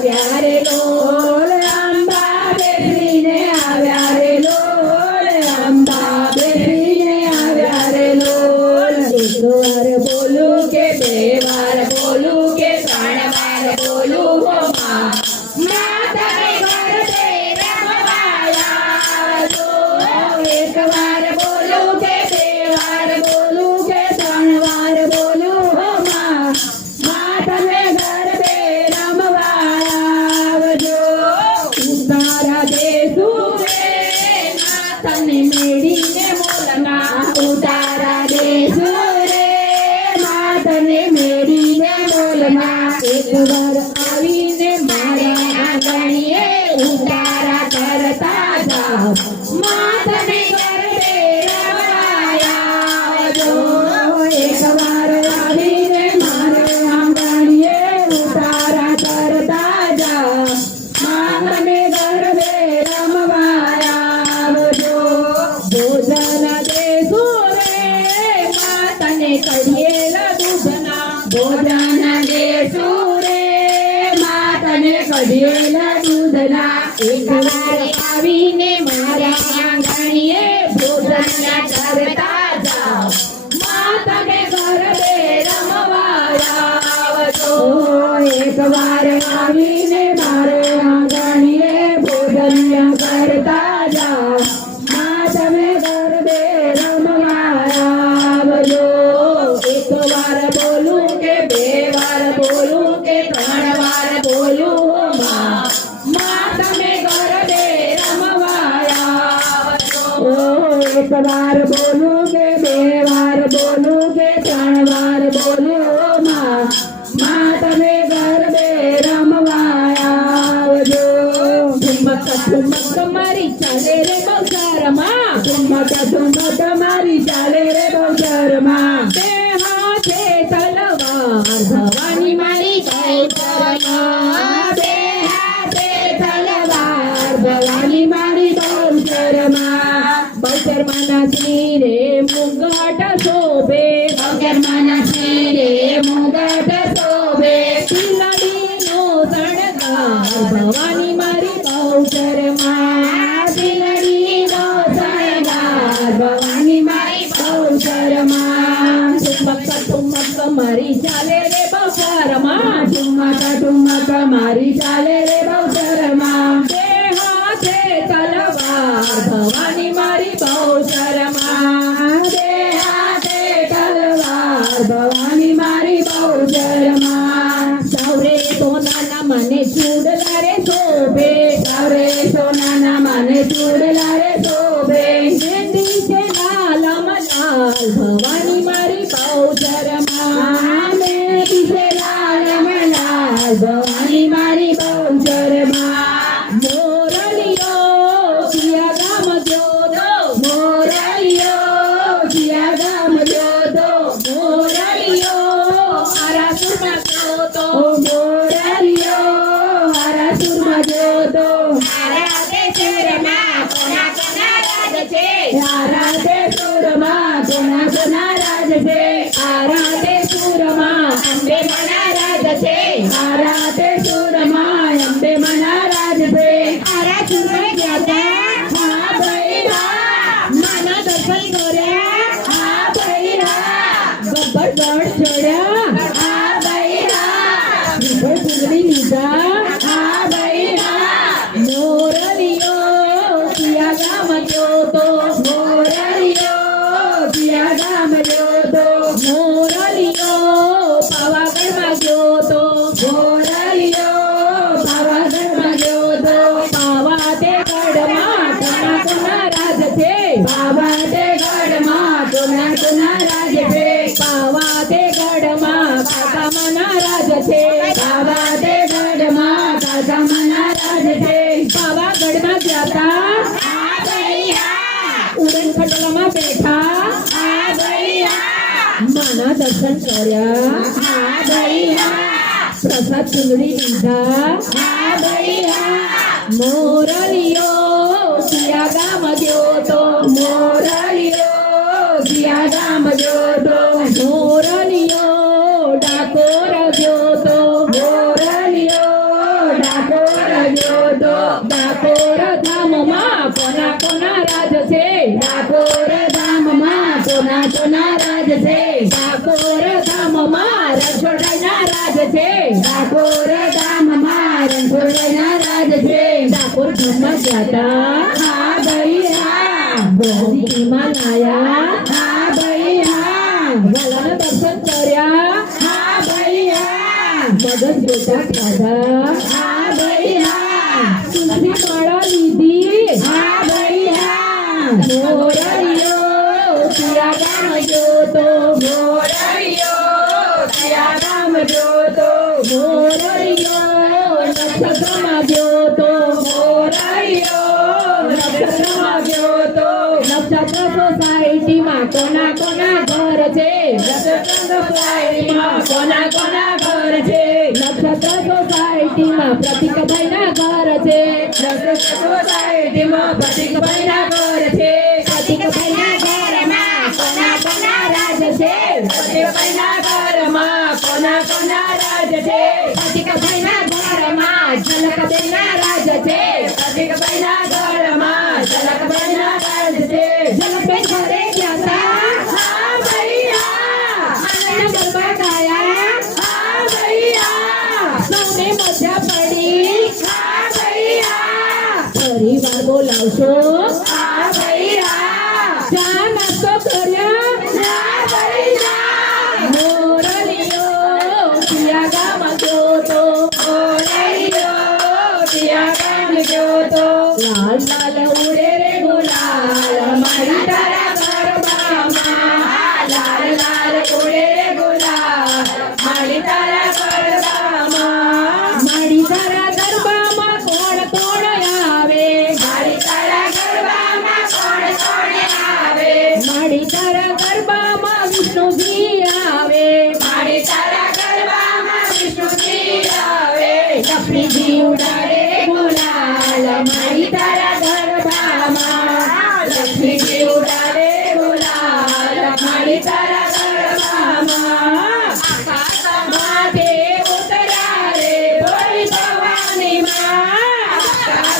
આવ્યા રે લોલ અંબા બેઠીને આવ્યા રે લોલ અંબા બેઠીને આવ્યા રે લોલ એક વાર બોલું કે બે વાર બોલું કે ત્રણ વાર બોલું હો માં માતાને ગરબે રમવાયા જો એક વાર બોલું કે બે વાર બોલું કે ત્રણ વાર બોલું હો માં માતાને ગરબે રમવાયા જો ઉતારા દેસુ રે માતાને મેળીને મોલના ઉતારા દેસુ રે માતાને મેળીને મોલના એક વાર આવીને મારા આંગણીએ ઉતારા કરતા જાઓ માતાને ગરબે રમવાયા જો એક વાર આવીને મારા આંગણીએ ઉતારા કરતા જાઓ માતાને ગરબે રમવાયા જો ભોજન દેસુ રે માતાને કઢિયેલા દૂધના ભોજન દેસુ રે માતાને કઢિયેલા દૂધના એક વાર આવીને મારા આંગણીએ ભોજન કરતા જાઓ માતાને ગરબે રમવાયા જો એક વાર આવીને મારે આંગણીએ ભોજન કરતા જાઓ માતાને ગરબે રમવાયા જો એક વાર બોલું કે બે વાર બોલું કે ત્રણ વાર બોલું માં માતાને ગરબે રમવાયા જો એક વાર બોલું કે બે વાર બોલું કે ત્રણ વાર બોલું માં માતાને ગરબે રમવાયા જો ઠુમક ઠુમક મારી ચાલે રે બહુચરમાં ઠુમક ઠુમક મારી ચાલે રે બહુચરમાં બે હાથે તલવાર ભવાની મારી કઈ પરમાં બે હાથે તલવાર ભવાની મારી બહુચરમાં બહુચરમાંના શિરે મુગટ શોભે બહુચરમાંના શિરે મુગટ શોભે તિલડીનો શણગાર ભવાની મારી બહુચરમાં તિલડીનો શણગાર ભવાની મારી બહુચરમાં ઠુમક ઠુમક મારી ચાલે રે બહુચરમાં ઠુમક ઠુમક મારી ચાલે રે બહુચરમાં બે હાથે તલવાર ભવાની મારી બહુચરમાં બે હાથે તલવાર ભવાની મારી બહુચરમાં સૌરે સોનાના મને ચૂડલા રે શોભે સૌરે સોનાના મને ચૂડલા રે શોભે મેંદી છે લાલ મલાલ ભવાની મારી બહુચરમાં મેંદી છે લાલ મલાલ ભવાની મારી બહુચરમાં મોરલિયો કિયા ગામ જોદો મોરલિયો કિયા ગામ જોદો મોરલિયો આરાસુરમાં જોદો મોરલિયો આરાસુરમાં જોદો આરા દેશરમાં કોના કોના રાજ છે આરા દેશમાં કોના કોના રાજ છે આરા દેશમાં અંબે મના રાજ છે આરા દેશમાં અંબે મના રાજ છે આરા સુરત ગયા હા ભાઈ હા માના દર્શન કર્યા હા ભાઈ હા ગબ્બર ગઢ ચડ્યા હા ભાઈ હા ગબ્બર ચૂંટણી લીધા હા ભાઈ હા મોરલિયો કિયા ગામ જોતો મોરલિયો કિયા ગામ જોતો મોરલિયો પાવાગઢમાં જોતો મોરલિયો પાવાગઢમાં જોતો પાવાગઢમાં કોના કોના રાજ છે પાવાગઢમાં કોના કોના રાજ છે પાવાગઢમાં કાકા મના રાજ છે પાવાગઢમાં કાકા મના રાજ છે પાવાગઢમાં જતા હા ભૈયા ઉડન ખટોલામાં બેઠા હા ભૈયા માના દર્શન કર્યા હા ભૈયા પ્રસાદ ચૂંદડી લીધા હા ભૈયા મોરલિયો કિયા ગામ જોતો મોરલિયો કિયા ગામ જોતો મોરલિયો ડાકોર જોતો મોરલિયો જમવા ગયા હા ભાઈ હા ગોમતીમાં લાયા હા ભાઈ હા વાલાના દર્શન કર્યા હા ભાઈ હા મગજ બેટા ખાધા હા ભાઈ હા તુલસી માળા લીધી હા ભાઈ હા મોરૈયો પિયા ગામ જોતો મોરૈયો પિયા ગામ જોતો મોરૈયો નક્ષત્રમાં જોતો મોરૈયો નક્ષત્રમાં જોતો નક્ષત્ર સોસાયટીમાં કોના કોના ઘર છે નક્ષત્ર સોસાયટીમાં કોના કોના ઘર છે નક્ષત્ર સોસાયટીમાં પ્રતિકભાઈના ઘર છે નક્ષત્ર સોસાયટીમાં પ્રતિકભાઈના ઘર છે પ્રતિકભાઈના ઘરમાં કોના કોના રાજ છે પ્રતિકભાઈના ઘરમાં કોના કોના રાજ છે પ્રતિકભાઈના ઘરમાં ઝલકબેનના રાજ છે પ્રતિકભાઈના ઘરમાં ઝલકબેનના રાજ છે ઝલકબેન ઘરે ગયા તા હા ભાઈ હા આનંદ ગરબા ગાયા હા ભાઈ હા સૌને મજા પડી હા ભાઈ હા પરિવાર બોલાવશો હા ભાઈ હા ચા નાસ્તો કર્યા હા ભાઈ હા મોરલીયો પિયા ગામ જોતો મોરલીયો પિયા ગામ જોતો લાલ લાલ ઉડે રે ગુલાલ મારી તારા ગરબામાં લાલ લાલ ઉડે રે ગુલાલ મારી તારા ગરબામાં મારી તારા ગરબામાં કોણ કોણ આવે મારી તારા ગરબામાં કોણ કોણ આવે મારી તારા ગરબામાં વિષ્ણુજી આવે મારી તારા ગરબામાં વિષ્ણુજી આવે લક્ષ્મીજી ઉડાડે રે ગુલાલ મારી તારા ગરબામાં લક્ષ્મીજી ઉડાડે રે ગુલાલ મારી તારા ગરબામાં આકાશમાંથી ઉતર્યા રે બોલી ભવાની માં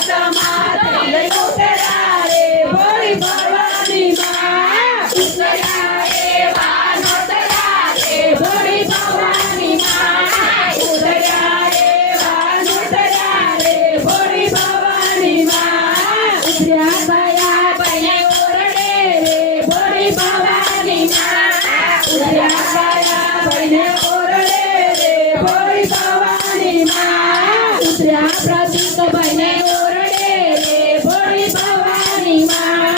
આકાશમાંથી ઉતર્યા રે બોલી ભવાની માં ઉતર્યા રે વાનોતરા રે બોલી ભવાની માં ઉતર્યા રે વાનોતરા રે બોલી ભવાની માં ઉતર્યા ગયા પૈને ઓરડે રે બોલી ભવાની માં ઉતર્યા ગયા પૈને ઓરડે રે બોલી ભવાની માં ઉતર્યા પ્રતિકભાઈને ઓરડે રે બોલી ભવાની માં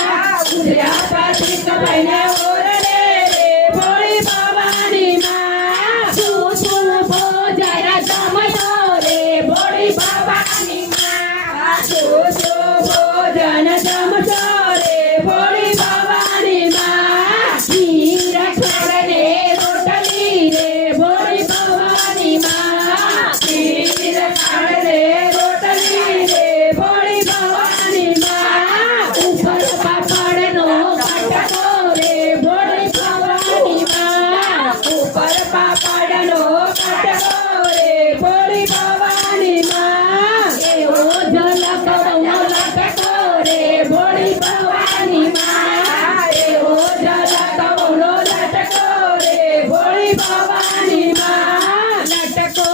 ઉતર્યા પ્રતિકભાઈને ઓરડે રે બોલી ભવાની માં શું શું ભોજન જમજો રે બોલી ભવાની માં શું શું ભોજન જમજો રે બોલી ભવાની માં ખીર ખોરને રોટલી રે બોલી ભવાની માં ખીર ખોરને રોટલી રે બોલી ભવાની માં ઉપર પાપડનો કટકો રે બોલી ભવાની માં ઉપર પાપડનો કટકો રે બોલી ભવાની માં એવો ઝલકવાનો લટકો રે બોલી ભવાની માં એવો ઝલકવાનો લટકો રે બોલી ભવાની માં લટકો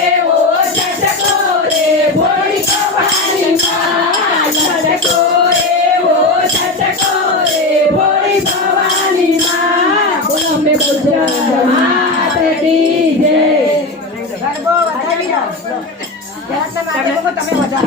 એવો ઝટકો રે બોલી ભવાની માં લટકો એવો ઝટકો રે બોલી ભવાની માં બોલો અંબે બહુચર માત કી જય ગરબો વધાવી દો. તમે બધા